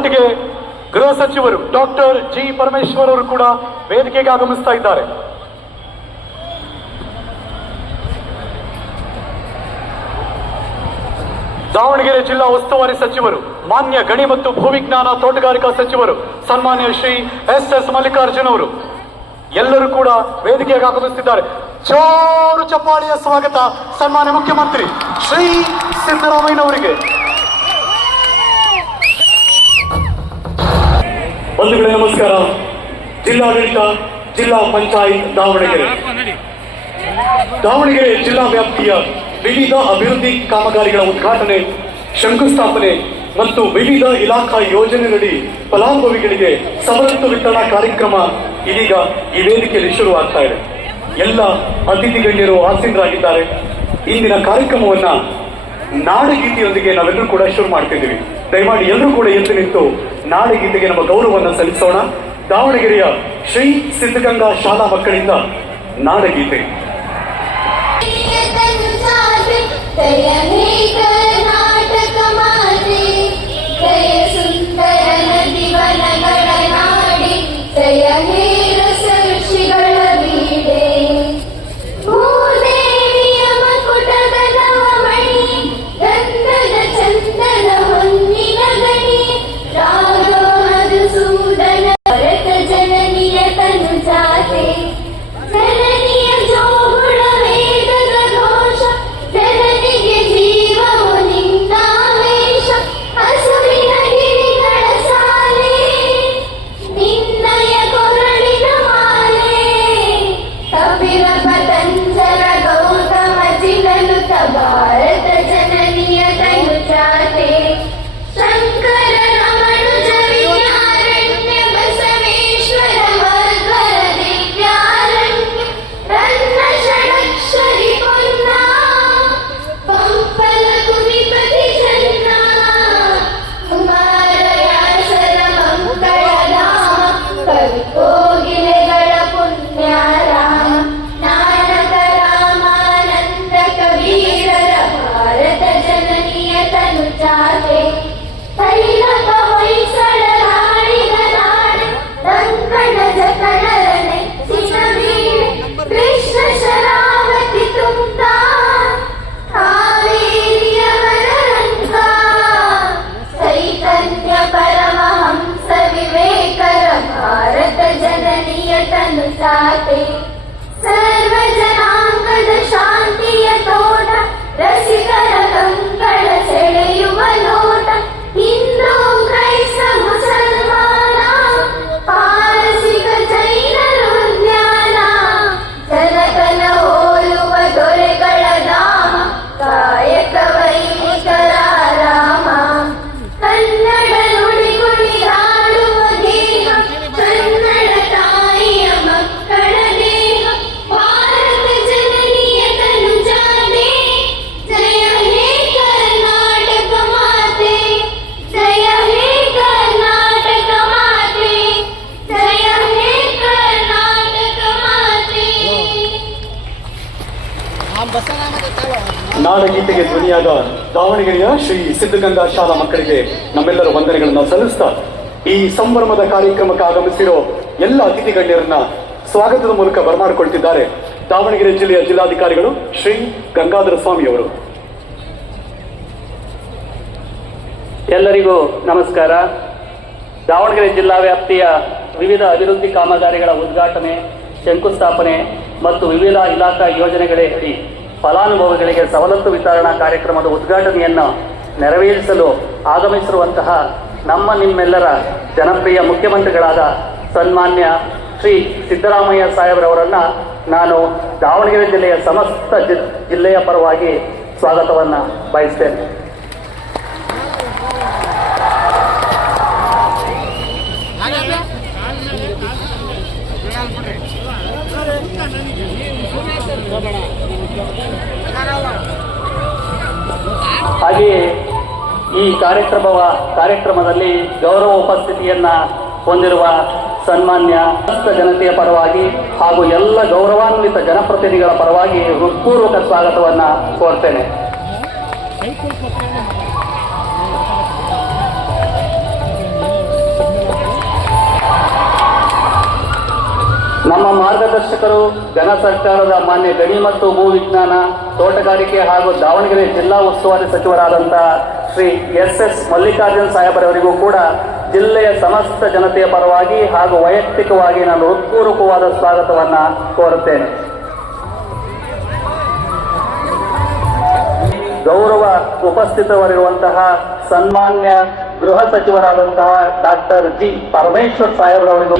ಅವರೊಟ್ಟಿಗೆ ಗೃಹ ಸಚಿವರು ಡಾಕ್ಟರ್ ಜಿ ಪರಮೇಶ್ವರ್ ಅವರು ಕೂಡ ವೇದಿಕೆಗೆ ಆಗಮಿಸ್ತಾ ಇದ್ದಾರೆ. ದಾವಣಗೆರೆ ಜಿಲ್ಲಾ ಉಸ್ತುವಾರಿ ಸಚಿವರು, ಮಾನ್ಯ ಗಣಿ ಮತ್ತು ಭೂವಿಜ್ಞಾನ ತೋಟಗಾರಿಕಾ ಸಚಿವರು ಸನ್ಮಾನ್ಯ ಶ್ರೀ ಎಸ್ ಮಲ್ಲಿಕಾರ್ಜುನ್ ಅವರು ಎಲ್ಲರೂ ಕೂಡ ವೇದಿಕೆಗೆ ಆಗಮಿಸುತ್ತಿದ್ದಾರೆ. ಜೋರು ಚಪ್ಪಾಳೆಯ ಸ್ವಾಗತ ಸನ್ಮಾನ್ಯ ಮುಖ್ಯಮಂತ್ರಿ ಶ್ರೀ ಸಿದ್ದರಾಮಯ್ಯನವರಿಗೆ. ಬಂಧುಗಳೇ ನಮಸ್ಕಾರ. ಜಿಲ್ಲಾಡಳಿತ, ಜಿಲ್ಲಾ ಪಂಚಾಯತ್ ದಾವಣಗೆರೆ ಜಿಲ್ಲಾ ವ್ಯಾಪ್ತಿಯ ವಿವಿಧ ಅಭಿವೃದ್ಧಿ ಕಾಮಗಾರಿಗಳ ಉದ್ಘಾಟನೆ, ಶಂಕುಸ್ಥಾಪನೆ ಮತ್ತು ವಿವಿಧ ಇಲಾಖಾ ಯೋಜನೆಗಳಡಿ ಫಲಾನುಭವಿಗಳಿಗೆ ಸವಲತ್ತು ವಿತರಣಾ ಕಾರ್ಯಕ್ರಮ ಇದೀಗ ಈ ವೇದಿಕೆಯಲ್ಲಿ ಶುರುವಾಗ್ತಾ ಇದೆ. ಎಲ್ಲ ಅತಿಥಿ ಗಣ್ಯರು ಆಸೀನರಾಗಿದ್ದಾರೆ. ಇಂದಿನ ಕಾರ್ಯಕ್ರಮವನ್ನ ನಾಡಗೀತೆಯೊಂದಿಗೆ ನಾವೆಲ್ಲರೂ ಕೂಡ ಶುರು ಮಾಡ್ತಿದ್ದೀವಿ. ದಯಮಾಡಿ ಎಲ್ಲರೂ ಕೂಡ ಎದ್ದು ನಿಂತು ನಾಡಗೀತೆಗೆ ನಮ್ಮ ಗೌರವವನ್ನು ಸಲ್ಲಿಸೋಣ. ದಾವಣಗೆರೆಯ ಶ್ರೀ ಸಿದ್ಧಗಂಗಾ ಶಾಲಾ ಮಕ್ಕಳಿಂದ ನಾಡಗೀತೆ. जय हे कर्नाटक माते, जय सुंदर नदी वनಗಳ ನಾಡಿ, जय हे ರಸ ಋಷಿಗಳ ಬೀಡೆ, ಭೂದೇವಿಯ ಮಕುಟದ ನವಮಣಿ, ಗಂಧದ ಚಂದನ ಹೊನ್ನಿನ ಗಣಿ, ರಾಘವ ಮಧುಸೂದನ ಭರತ ಜನನಿಯ ತನು ಜಾತೆ, ಜನನಿಯ ಜೋಗುಳ ವೇದದ ಘೋಷ, ಜನನಿಗೆ ಜೀವವು ನಿನ್ನಾವೇಶ, ಹಸುರಿನ ಗಿರಿಗಳ ಸಾಲೆ, ನಿನ್ನಯ ಕೊರಳಿನ ಮಾಲೆ, ಕಪಿಲ ಪತಂಜಲ ಗೌತಮ ಜಿಗಲುತ ಭಾರತ ಜನನಿಯ ತನು ಜಾತೆ, ಶಂಕರ ರಮಣುಜ ವಿದ್ಯಾರಣ್ಯ ಬಸವೇಶ್ವರ ಮಧ್ವರ ದಿವ್ಯಾರಣ್ಯ, ರನ್ನ ಷಡಕ್ಷರಿ ಪೊನ್ನ, ಪಂಪಲ ಕುಮಿಪತಿ ಜನ್ನ, ಕುಮಾರಯಾಸರ ಮಂಗಳಧಾಮ, ಕವಿ ಕೋಗಿಲೆಗಳ ಪುಣ್ಯಾರಾಮ, ನಾನಕ ರಾಮಾನಂದ ಕಬೀರರ ಭಾರತ ಜನನಿಯ ತನು ಜಾತೆ, ತೈಲಕ ಹೊಯ್ಸಳ ನಾಡಿನ ನಾಡೆ, ರಂಗಣ ಜಕಣರ ನೆಚ್ಚಿನ ವೀಣೆ, ಕೃಷ್ಣ ಶರಾವತಿ ತುಂಗ, ಕಾವೇರಿಯವರ ರಂಗ, ಚೈತನ್ಯ ಪರಮಹಂಸ ವಿವೇಕರ ಭಾರತ ಜನನಿಯ ತನು ಜಾತೆ, ಸರ್ವ ಜನಾಂಗದ ಶಾಂತಿಯ ತೋಟ, ರಸಿಕರ ಕಂಗಳ ಸೆಳೆಯುವ ನೋಟ, ಹಿಂದೂ ಕ್ರೈಸ್ತ ಮುಸಲ್ಮಾನ, ಪಾರಸಿಕ ಜೈನರ ಉದ್ಯಾನ, ಜನಕನ ಹೋಲುವ ದೊರೆಗಳ ಧಾಮ, ಕಾಯಕ ವೈದಿಕರ ರಾಮ, ಕನ್ನಡ ನುಡಿ ಕುಣಿದಾಡುವ ದೇಹ, ಕನ್ನಡ ತಾಯಿಯ ಮಕ್ಕಳ ದೇಹ, ಭಾರತ ಜನನಿಯ ತನು ಜಾತೆ, ಜಯ ಹೇ ಕರ್ನಾಟಕ ಮಾತೆ, ಜಯ ಹೇ ಕರ್ನಾಟಕ ಮಾತೆ, ಜಯ ಹೇ ಕರ್ನಾಟಕ ಮಾತೆ. ನಾಡಗೀತೆಗೆ ಧ್ವನಿಯಾದ ದಾವಣಗೆರೆಯ ಶ್ರೀ ಸಿದ್ಧಗಂಗಾ ಶಾಲಾ ಮಕ್ಕಳಿಗೆ ನಮ್ಮೆಲ್ಲರ ವಂದನೆಗಳನ್ನು ಸಲ್ಲಿಸ್ತಾ ಈ ಸಂಭ್ರಮದ ಕಾರ್ಯಕ್ರಮಕ್ಕೆ ಆಗಮಿಸಿರೋ ಎಲ್ಲ ಅತಿಥಿ ಗಣ್ಯರನ್ನ ಸ್ವಾಗತದ ಮೂಲಕ ಬರಮಾಡಿಕೊಳ್ತಿದ್ದಾರೆ ದಾವಣಗೆರೆ ಜಿಲ್ಲೆಯ ಜಿಲ್ಲಾಧಿಕಾರಿಗಳು ಶ್ರೀ ಗಂಗಾಧರ ಸ್ವಾಮಿ ಅವರು. ಎಲ್ಲರಿಗೂ ನಮಸ್ಕಾರ. ದಾವಣಗೆರೆ ಜಿಲ್ಲಾ ವ್ಯಾಪ್ತಿಯ ವಿವಿಧ ಅಭಿವೃದ್ಧಿ ಕಾಮಗಾರಿಗಳ ಉದ್ಘಾಟನೆ, ಶಂಕುಸ್ಥಾಪನೆ ಮತ್ತು ವಿವಿಧ ಇಲಾಖಾ ಯೋಜನೆಗಳಡಿ ಫಲಾನುಭವಿಗಳಿಗೆ ಸವಲತ್ತು ವಿತರಣಾ ಕಾರ್ಯಕ್ರಮದ ಉದ್ಘಾಟನೆಯನ್ನು ನೆರವೇರಿಸಲು ಆಗಮಿಸಿರುವಂತಹ ನಿಮ್ಮೆಲ್ಲರ ಜನಪ್ರಿಯ ಮುಖ್ಯಮಂತ್ರಿಗಳಾದ ಸನ್ಮಾನ್ಯ ಶ್ರೀ ಸಿದ್ದರಾಮಯ್ಯ ಸಾಹೇಬ್ರವರನ್ನು ನಾನು ದಾವಣಗೆರೆ ಜಿಲ್ಲೆಯ ಸಮಸ್ತ ಜಿಲ್ಲೆಯ ಪರವಾಗಿ ಸ್ವಾಗತವನ್ನು ಬಯಸ್ತೇನೆ. ಹಾಗೆಯೇ ಈ ಕಾರ್ಯಕ್ರಮದಲ್ಲಿ ಗೌರವ ಉಪಸ್ಥಿತಿಯನ್ನ ಹೊಂದಿರುವ ಸನ್ಮಾನ್ಯ ಸಮಸ್ತ ಜನತೆಯ ಪರವಾಗಿ ಹಾಗೂ ಎಲ್ಲ ಗೌರವಾನ್ವಿತ ಜನಪ್ರತಿನಿಧಿಗಳ ಪರವಾಗಿ ಹೃತ್ಪೂರ್ವಕ ಸ್ವಾಗತವನ್ನ ಕೋರ್ತೇನೆ. ಮಾರ್ಗದರ್ಶಕರು ಘನ ಸರ್ಕಾರದ ಮಾನ್ಯ ಗಣಿ ಮತ್ತು ಭೂ ವಿಜ್ಞಾನ ತೋಟಗಾರಿಕೆ ಹಾಗೂ ದಾವಣಗೆರೆ ಜಿಲ್ಲಾ ಉಸ್ತುವಾರಿ ಸಚಿವರಾದಂಥ ಶ್ರೀ ಎಸ್ ಮಲ್ಲಿಕಾರ್ಜುನ್ ಸಾಹೇಬರವರಿಗೂ ಕೂಡ ಜಿಲ್ಲೆಯ ಸಮಸ್ತ ಜನತೆಯ ಪರವಾಗಿ ಹಾಗೂ ವೈಯಕ್ತಿಕವಾಗಿ ನಾನು ಹೃತ್ಪೂರ್ವಕವಾದ ಸ್ವಾಗತವನ್ನು ಕೋರುತ್ತೇನೆ. ಗೌರವ ಉಪಸ್ಥಿತರಿರುವಂತಹ ಸನ್ಮಾನ್ಯ ಗೃಹ ಸಚಿವರಾದಂತಹ ಡಾಕ್ಟರ್ ಜಿ ಪರಮೇಶ್ವರ್ ಸಾಹೇಬ್ರವರಿಗೂ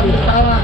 Estaba